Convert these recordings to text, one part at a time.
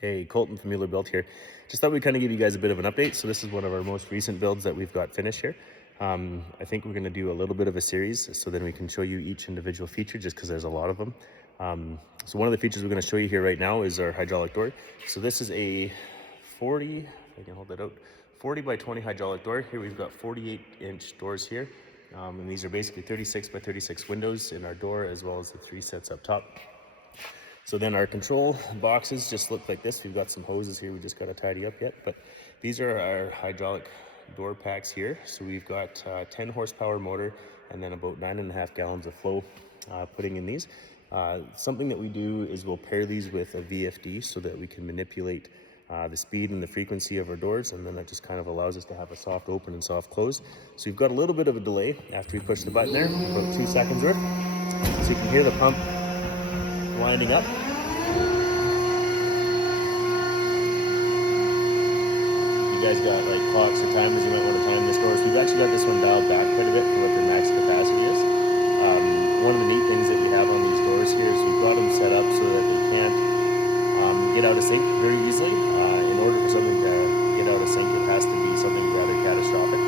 Hey, Colton from Mueller Built here. Just thought we'd kind of give you guys a bit of an update. So this is one of our most recent builds that we've got finished here. I think we're going to do a little bit of a series, so then we can show you each individual feature just because there's a lot of them. So one of the features we're going to show you here right now is our hydraulic door. So this is a 40, if I can hold that out, 40 by 20 hydraulic door. Here we've got 48-inch doors here. And these are basically 36 by 36 windows in our door, as well as the 3 sets up top. So then our control boxes just look like this. We've got some hoses here we just got to tidy up yet, but these are our hydraulic door packs here. So we've got 10 horsepower motor and then about 9.5 gallons of flow putting in these. Something that we do is we'll pair these with a VFD so that we can manipulate the speed and the frequency of our doors, and then that just kind of allows us to have a soft open and soft close. So you've got a little bit of a delay after we push the button there, about 2 seconds worth. So you can hear the pump winding up. You guys got like clocks or timers you might want to time this door. So we've actually got this one dialed back quite a bit for what their max capacity is. One of the neat things that we have on these doors here is we've got them set up so that they can't get out of sync very easily. In order for something to get out of sync, it has to be something rather catastrophic.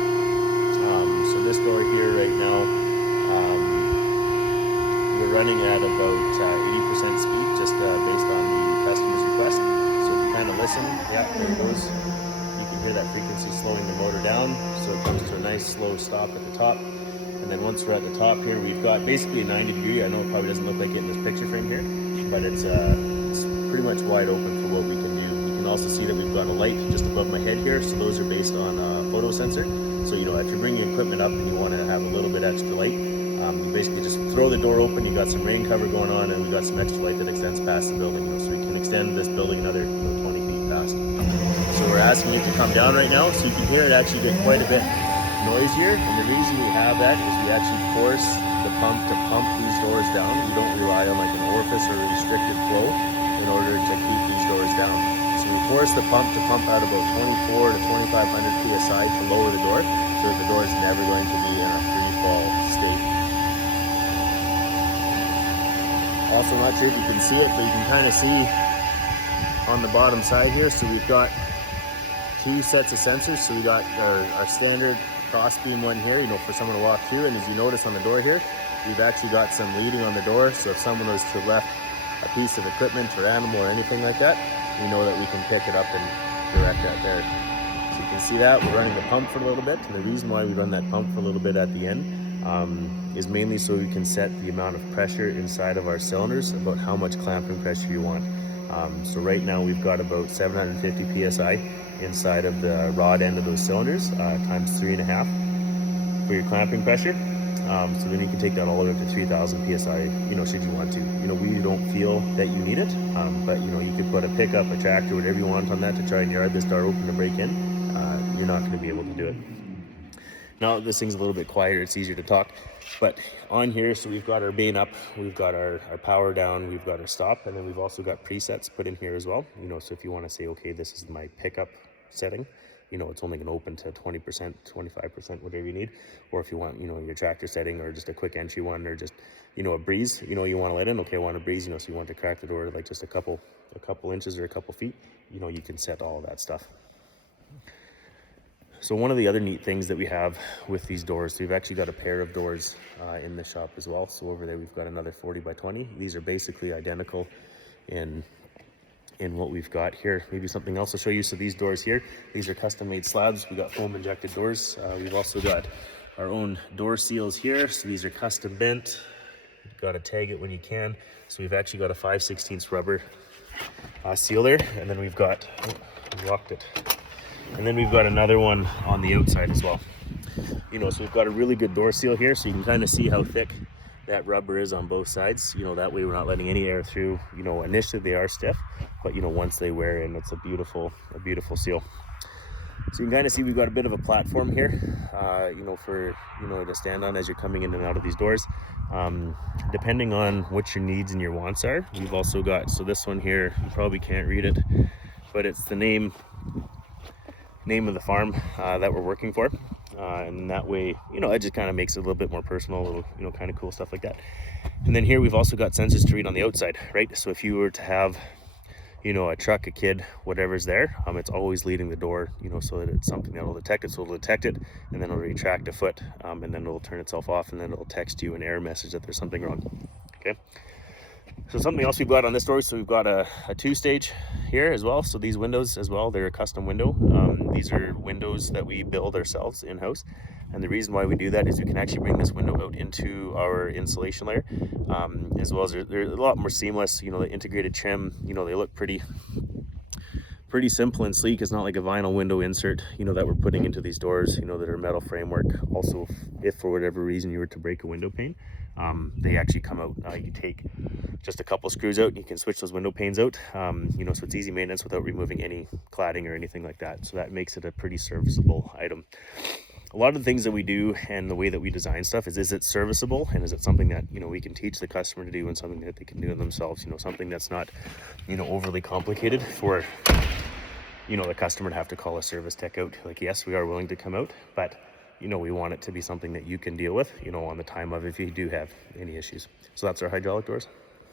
So this door here right now, we're running at about 80% speed, just based on the customer's request. So if you kind of listen, yeah, there it goes. You can hear that frequency slowing the motor down, so it comes to a nice slow stop at the top. And then once we're at the top here, we've got basically a 90-degree. I know it probably doesn't look like it in this picture frame here, but it's pretty much wide open for what we can do. You can also see that we've got a light just above my head here, so those are based on a photo sensor. So if you're bringing equipment up and you want to have a little bit extra light, you basically just throw the door open. You got some rain cover going on, and we've got some extra light that extends past the building. So we can extend this building another 20 feet past. So we're asking it to come down right now, so you can hear it actually get quite a bit noisier. And the reason we have that is we actually force the pump to pump these doors down. We don't rely on like an orifice or a restricted flow in order to keep these doors down. So we force the pump to pump out about 24 to 2500 psi to lower the door, so that the door is never going to be in a free fall state. Also, not sure if you can see it, but you can kind of see on the bottom side here. So we've got 2 sets of sensors. So we got our standard cross beam one here, for someone to walk through. And as you notice on the door here, we've actually got some leading on the door. So if someone was to left a piece of equipment or animal or anything like that, we know that we can pick it up and direct that there. So you can see that we're running the pump for a little bit. And the reason why we run that pump for a little bit at the end is mainly so we can set the amount of pressure inside of our cylinders, about how much clamping pressure you want. So right now we've got about 750 psi inside of the rod end of those cylinders, times 3.5 for your clamping pressure. So then you can take that all the way up to 3000 psi, should you want to. We don't feel that you need it, but you could put a pickup, a tractor, whatever you want on that to try and yard this door open to break in. You're not going to be able to do it. Now this thing's a little bit quieter, it's easier to talk, but on here, so we've got our bane up, we've got our power down, we've got our stop, and then we've also got presets put in here as well. So if you want to say, okay, this is my pickup setting, it's only going to open to 20%, 25%, whatever you need. Or if you want, your tractor setting, or just a quick entry one, or just, a breeze, you want to let in, okay, I want a breeze, so you want to crack the door like just a couple inches or a couple feet, you can set all of that stuff. So one of the other neat things that we have with these doors, we've actually got a pair of doors in the shop as well. So over there we've got another 40 by 20. These are basically identical in what we've got here. Maybe something else to show you. So these doors here, these are custom made slabs. We got foam injected doors. We've also got our own door seals here. So these are custom bent. You've got to tag it when you can. So we've actually got a 5/16 rubber seal there. And then we've got, locked it. And then we've got another one on the outside as well. So we've got a really good door seal here, so you can kind of see how thick that rubber is on both sides. That way we're not letting any air through. Initially they are stiff, but once they wear in, it's a beautiful seal. So you can kind of see we've got a bit of a platform here, for to stand on as you're coming in and out of these doors. Depending on what your needs and your wants are, we've also got, so this one here, you probably can't read it, but it's the name of the farm that we're working for, and that way it just kind of makes it a little bit more personal, a little kind of cool stuff like that. And then here we've also got sensors to read on the outside, right? So if you were to have you know, a truck, a kid, whatever's there, it's always leading the door, you know, so that it's something that will detect it. So it'll detect it, and then it'll retract a foot, and then it'll turn itself off, and then it'll text you an error message that there's something wrong. Okay. So something else we've got on this door, so we've got a 2-stage here as well. So these windows as well, they're a custom window. These are windows that we build ourselves in-house. And the reason why we do that is we can actually bring this window out into our insulation layer, as well as they're a lot more seamless. You know, the integrated trim, you know, they look pretty simple and sleek. It's not like a vinyl window insert, you know, that we're putting into these doors, you know, that are metal framework. Also, if for whatever reason you were to break a window pane, they actually come out. You take just a couple screws out and you can switch those window panes out, you know, so it's easy maintenance without removing any cladding or anything like that. So that makes it a pretty serviceable item. A lot of the things that we do and the way that we design stuff is it serviceable, and is it something that, you know, we can teach the customer to do, and something that they can do themselves, you know, something that's not, you know, overly complicated for, you know, the customer to have to call a service tech out. Like, yes, we are willing to come out, but, you know, we want it to be something that you can deal with, you know, on the time of if you do have any issues. So that's our hydraulic doors.